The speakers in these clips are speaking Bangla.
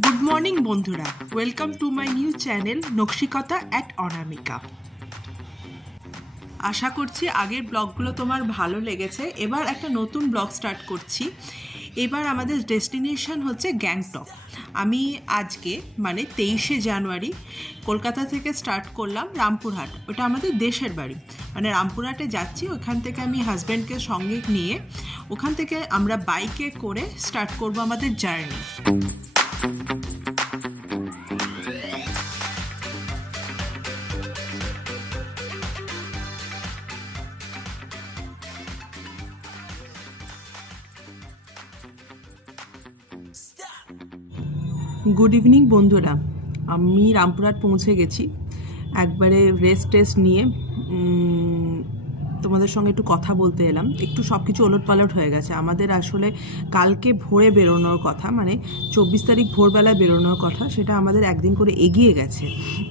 গুড মর্নিং বন্ধুরা, welcome to my new channel Nakshikatha at Anamika. আশা করছি আগের ব্লগগুলো তোমার ভালো লেগেছে। এবার একটা নতুন ব্লগ স্টার্ট করছি। এবার আমাদের ডেস্টিনেশন হচ্ছে গ্যাংটক। আমি আজকে মানে 23শে জানুয়ারি কলকাতা থেকে স্টার্ট করলাম রামপুরহাট। ওটা আমাদের দেশের বাড়ি, মানে রামপুরহাটে যাচ্ছি। ওখান থেকে আমি হাজব্যান্ডকে সঙ্গে নিয়ে ওখান থেকে আমরা বাইকে করে স্টার্ট করব আমাদের জার্নি। গুড ইভিনিং বন্ধুরা, আমি রামপুরহাট পৌঁছে গেছি। একবারে রেস্ট টেস্ট নিয়ে তোমাদের সঙ্গে একটু কথা বলতে এলাম। একটু সব কিছু ওলটপালট হয়ে গেছে। আমাদের আসলে কালকে ভোরে বেরোনোর কথা, মানে 24 তারিখ ভোরবেলায় বেরোনোর কথা, সেটা আমাদের একদিন করে এগিয়ে গেছে।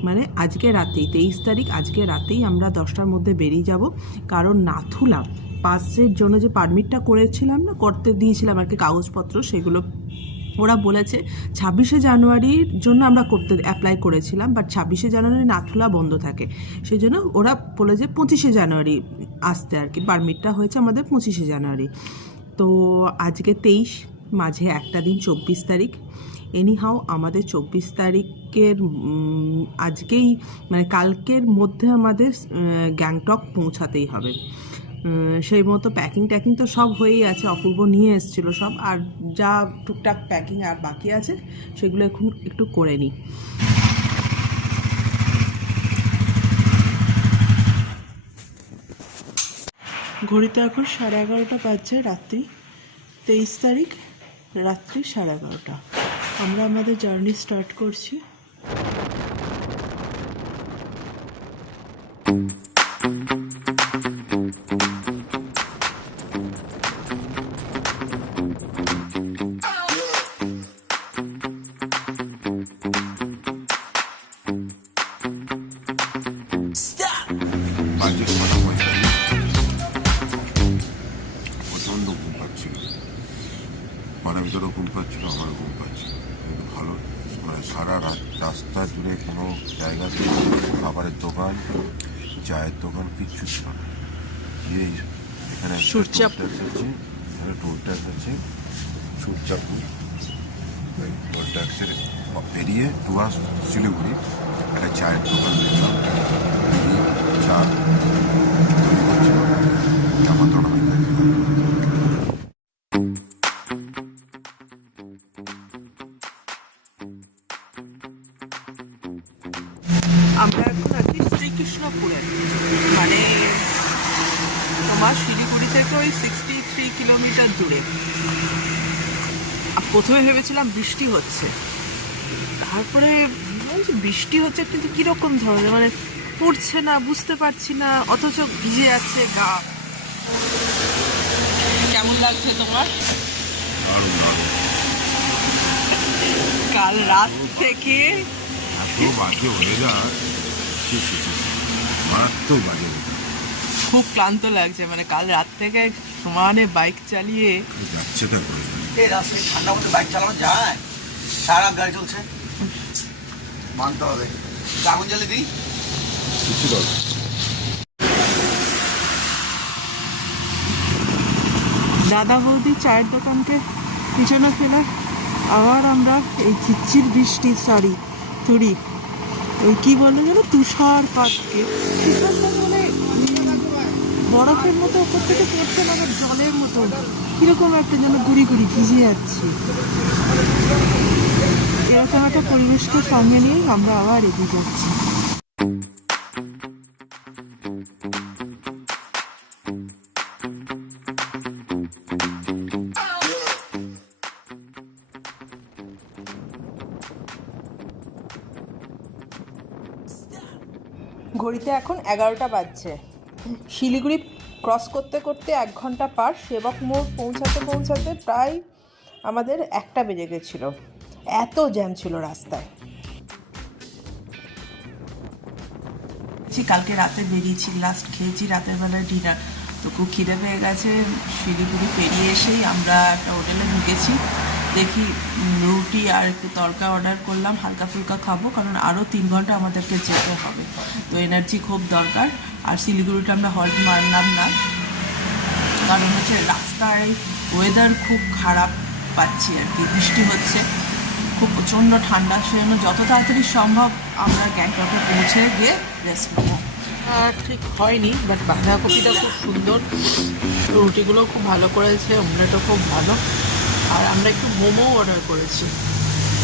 মানে আজকে রাতেই 23 তারিখ, আজকে রাতেই আমরা 10টার মধ্যে বেরিয়ে যাব। কারণ নাথুলা পাসের জন্য যে পারমিটটা করেছিলাম না, করতে দিয়েছিলাম আর কি কাগজপত্র, সেগুলো ওরা বলেছে 26শে জানুয়ারির জন্য আমরা অ্যাপ্লাই করেছিলাম, বাট 26শে জানুয়ারি নাথুলা বন্ধ থাকে। সেই জন্য ওরা বলেছে 25শে জানুয়ারি আসতে আর কি। পারমিটটা হয়েছে আমাদের 25শে জানুয়ারি। তো আজকে 23, মাঝে একটা দিন 24 তারিখ। এনিহাও আমাদের 24 তারিখের আজকেই মানে কালকের মধ্যে আমাদের গ্যাংটক পৌঁছাতেই হবে। সেই মতো প্যাকিং ট্যাকিং তো সব হয়েই আছে, অপূর্ব নিয়ে এসেছিলো সব। আর যা টুকটাক প্যাকিং আর বাকি আছে সেগুলো এখন একটু করে নিই। ঘড়িতে এখন 11:30 বাজছে, রাত্রি 23 তারিখ রাত্রি 11:30। আমরা আমাদের জার্নি স্টার্ট করছি। প্রচণ্ড ঘুম পাচ্ছিল, মানে ভিতরেও ঘুম পাচ্ছিল, আমারও ঘুম পাচ্ছিল। কিন্তু ভালো, মানে সারা রাস্তা জুড়ে কোনো জায়গাতে খাবারের দোকান, চায়ের দোকান কিচ্ছু ছিল না। গিয়ে এখানে টোল ট্যাক্স আছে সূর্যাপুর, ওই টোল ট্যাক্সের পেরিয়ে টুয়ার্স শিলিগুড়ি একটা চায়ের দোকান দেখলাম। চা তৈরি করছিল, আমন্ত্রণ হয়ে গেছে। আমরা এখন আছি শ্রীকৃষ্ণপুরে, মানে তোমার শিলিগুড়ি থেকে ওই 63 কিলোমিটার দূরে। প্রথমে ভেবেছিলাম বৃষ্টি হচ্ছে, তারপরে বৃষ্টি হচ্ছে কিন্তু কিরকম ধরনের, মানে পড়ছে না, বুঝতে পারছি না, অথচ ভিজে যাচ্ছে গা। কেমন লাগছে তোমার? কাল রাত থেকে এত বাজে ওয়েদার, মারাত্মক বাজে। খুব ক্লান্ত লাগছে, মানে কাল রাত থেকে সমানে বাইক চালিয়ে যাচ্ছে তা করে। এই রাস্তায় ঠান্ডা মধ্যে বাইক চালানো যায়? সারা গাড়ি চলছে, মানতে হবে। আগুন জ্বালিয়ে দিই। কিছু দরকার দাদা বৌদি চায়ের দোকানকে পিছনে ফেলে আবার আমরা এই ঝিরঝির বৃষ্টি, চুরি ওই কী বলে যেন তুষারপাতকে, মানে বরফের মতো ওপর থেকে পড়ছে, মানে জলের মতো কীরকম একটা যেন গুড়ি গুড়ি ভিজে যাচ্ছি। এরকম একটা পরিবেশকে সঙ্গে নিয়েই আমরা আবার এগিয়ে যাচ্ছি। ঘড়িতে এখন 11টা বাজছে। শিলিগুড়ি ক্রস করতে করতে 1 ঘন্টা পার। সেবক মোড় পৌঁছাতে পৌঁছাতে প্রায় আমাদের 1টা বেজে গেছিলো, এত জ্যাম ছিল রাস্তায়। কালকে রাতে বেরিয়েছি, লাস্ট খেয়েছি রাতের বেলায় ডিনার, তো খুব খিদে পেয়ে গেছে। শিলিগুড়ি পেরিয়ে এসেই আমরা একটা হোটেলে ঢুকেছি। দেখি রুটি আর একটু তড়কা অর্ডার করলাম, হালকা ফুলকা খাবো, কারণ আরও 3 ঘন্টা আমাদেরকে যেতে হবে, তো এনার্জি খুব দরকার। আর শিলিগুড়িটা আমরা হল্ট মারলাম না, কারণ হচ্ছে রাস্তায় ওয়েদার খুব খারাপ পাচ্ছি আর কি, বৃষ্টি হচ্ছে, খুব প্রচণ্ড ঠান্ডা, সেজন্য যত তাড়াতাড়ি সম্ভব আমরা গ্যাংটকে পৌঁছে গিয়ে রেস্ট নেবো। ঠিক হয়নি, বাট বাঁধাকপিটা খুব সুন্দর, রুটিগুলো খুব ভালো করেছে, অমলেটও খুব ভালো। আর আমরা একটু মোমো অর্ডার করেছি,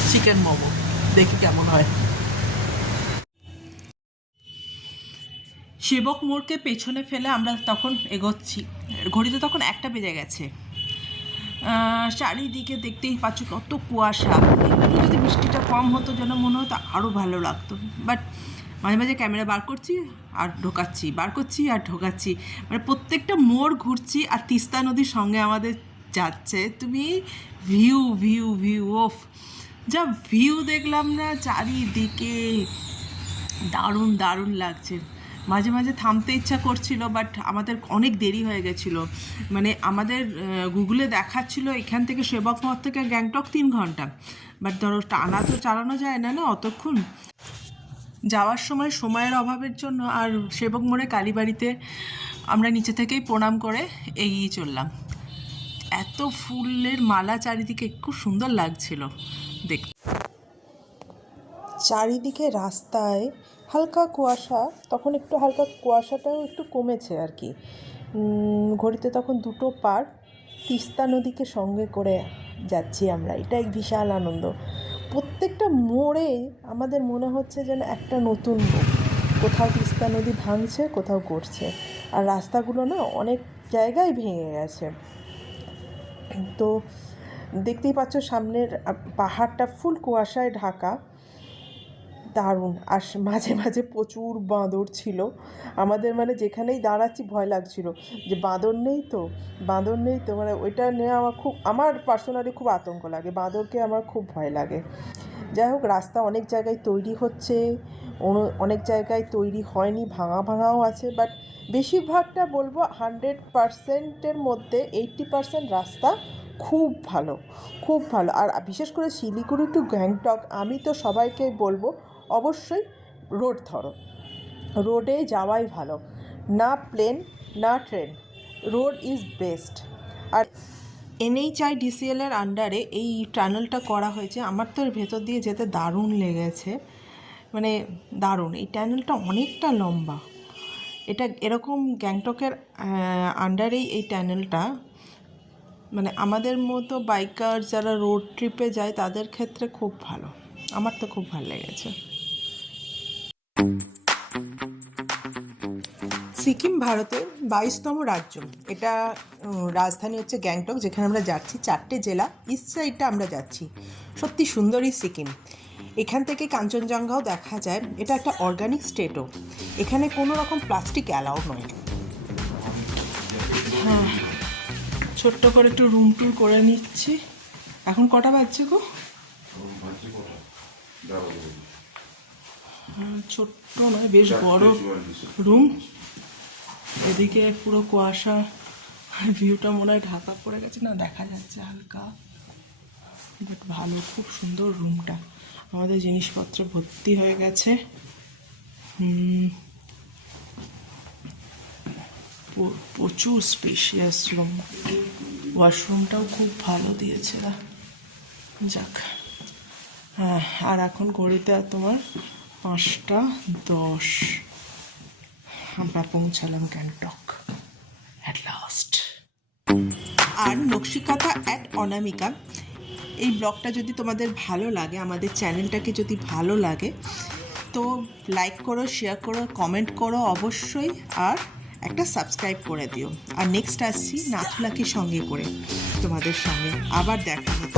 চিকেন মোমো, দেখি কেমন হয়। সেবক মোড়কে পেছনে ফেলে আমরা তখন এগোচ্ছি, ঘড়িতে তখন 1টা বেজে গেছে। চারিদিকে দেখতেই পাচ্ছ কত কুয়াশা, একটু যদি বৃষ্টিটা কম হতো যেন মনে হতো আরও ভালো লাগতো, বাট মাঝে মাঝে ক্যামেরা বার করছি আর ঢোকাচ্ছি, বার করছি আর ঢোকাচ্ছি, মানে প্রত্যেকটা মোড় ঘুরছি আর তিস্তা নদীর সঙ্গে আমাদের যাচ্ছে। তুমি ভিউ ভিউ ভিউ ওফ, যা ভিউ দেখলাম না চারিদিকে, দারুণ দারুণ লাগছে। মাঝে মাঝে থামতে ইচ্ছা করছিল, বাট আমাদের অনেক দেরি হয়ে গেছিলো, মানে আমাদের গুগলে দেখাচ্ছিল এখান থেকে সেবক মোড় থেকে গ্যাংটক 3 ঘন্টা, বাট ধরো টানা তো চালানো যায় না অতক্ষণ। যাওয়ার সময় সময়ের অভাবের জন্য আর সেবক মোড়ে কালীবাড়িতে আমরা নিচে থেকেই প্রণাম করে এগিয়ে চললাম। এত ফুলের মালা চারিদিকে, খুব সুন্দর লাগছিল দেখতে। চারিদিকে রাস্তায় হালকা কুয়াশা, তখন একটু হালকা কুয়াশাটাও একটু কমেছে আর কি। ঘড়িতে তখন 2টো পার, তিস্তা নদীকে সঙ্গে করে যাচ্ছি আমরা, এটাই বিশাল আনন্দ। প্রত্যেকটা মোড়ে আমাদের মনে হচ্ছে যেন একটা নতুন রূপ, কোথাও তিস্তা নদী ভাঙছে, কোথাও করছে, আর রাস্তাগুলো না অনেক জায়গায় ভেঙে গেছে। তো দেখতেই পাচ্ছ সামনের পাহাড়টা ফুল কুয়াশায় ঢাকা, দারুণ। আর মাঝে মাঝে প্রচুর বাঁদর ছিল আমাদের, মানে যেখানেই দাঁড়াচ্ছি ভয় লাগছিল যে বাঁদর নেই তো, মানে ওইটা নিয়ে আমার পার্সোনালি খুব আতঙ্ক লাগে, বাঁদরকে আমার খুব ভয় লাগে। যাই হোক, রাস্তা অনেক জায়গায় তৈরি হচ্ছে, অনেক জায়গায় তৈরি হয়নি, ভাঙাও আছে, বাট বেশিরভাগটা বলবো 100%-এর মধ্যে 80% রাস্তা খুব ভালো, খুব ভালো। আর বিশেষ করে শিলিগুড়ি টু গ্যাংটক আমি তো সবাইকে বলবো অবশ্যই রোড ধরো, রোডে যাওয়াই ভালো, না প্লেন না ট্রেন, রোড ইজ বেস্ট। আর NHIDCL এর আন্ডারে এই টানেলটা করা হয়েছে, আমার তো এর ভেতর দিয়ে যেতে দারুণ লেগেছে, মানে দারুণ। এই টানেলটা অনেকটা লম্বা, এটা এরকম গ্যাংটকের আন্ডারেই এই টানেলটা, মানে আমাদের মতো বাইকার যারা রোড ট্রিপে যায় তাদের ক্ষেত্রে খুব ভালো, আমার তো খুব ভালো লেগেছে। সিকিম ভারতের 22তম রাজ্য, এটা রাজধানী হচ্ছে গ্যাংটক, যেখানে আমরা যাচ্ছি। 4টে জেলা, ইস্ট সাইডটা আমরা যাচ্ছি, সত্যি সুন্দরই সিকিম। এখান থেকে কাঞ্চনজঙ্ঘাও দেখা যায়, এটা একটা অর্গানিক স্টেটও, এখানে কোনো রকম প্লাস্টিক অ্যালাউ নয়। হ্যাঁ, ছোট্ট করে একটু রুম ট্যুর করে নিচ্ছি। এখন কটা বাজছে গো? ছোট্ট নয়, বেশ বড় রুম। এদিকে পুরো কুয়াশা, ভিউটা মনে হয় ঢাকা পড়ে গেছে, না দেখা যাচ্ছে হালকা, বাট ভালো, খুব সুন্দর রুমটা। আমাদের জিনিসপত্র ভর্তি হয়ে গেছে। প্রচুর স্পেশিয়াস রুম, ওয়াশরুমটাও খুব ভালো দিয়েছে। যাক, হ্যাঁ, আর এখন ঘড়িতে তোমার 5:10, আমরা পৌঁছালাম গ্যাংটক অ্যাট লাস্ট। আর নকশিকাঁথা অ্যাট অনামিকা, এই ব্লগটা যদি তোমাদের ভালো লাগে, আমাদের চ্যানেলটাকে যদি ভালো লাগে, তো লাইক করো, শেয়ার করো, কমেন্ট করো অবশ্যই, আর একটা সাবস্ক্রাইব করে দিও। আর নেক্সট আসছি নাথুলাকে সঙ্গে করে তোমাদের সঙ্গে, আবার দেখা হবে।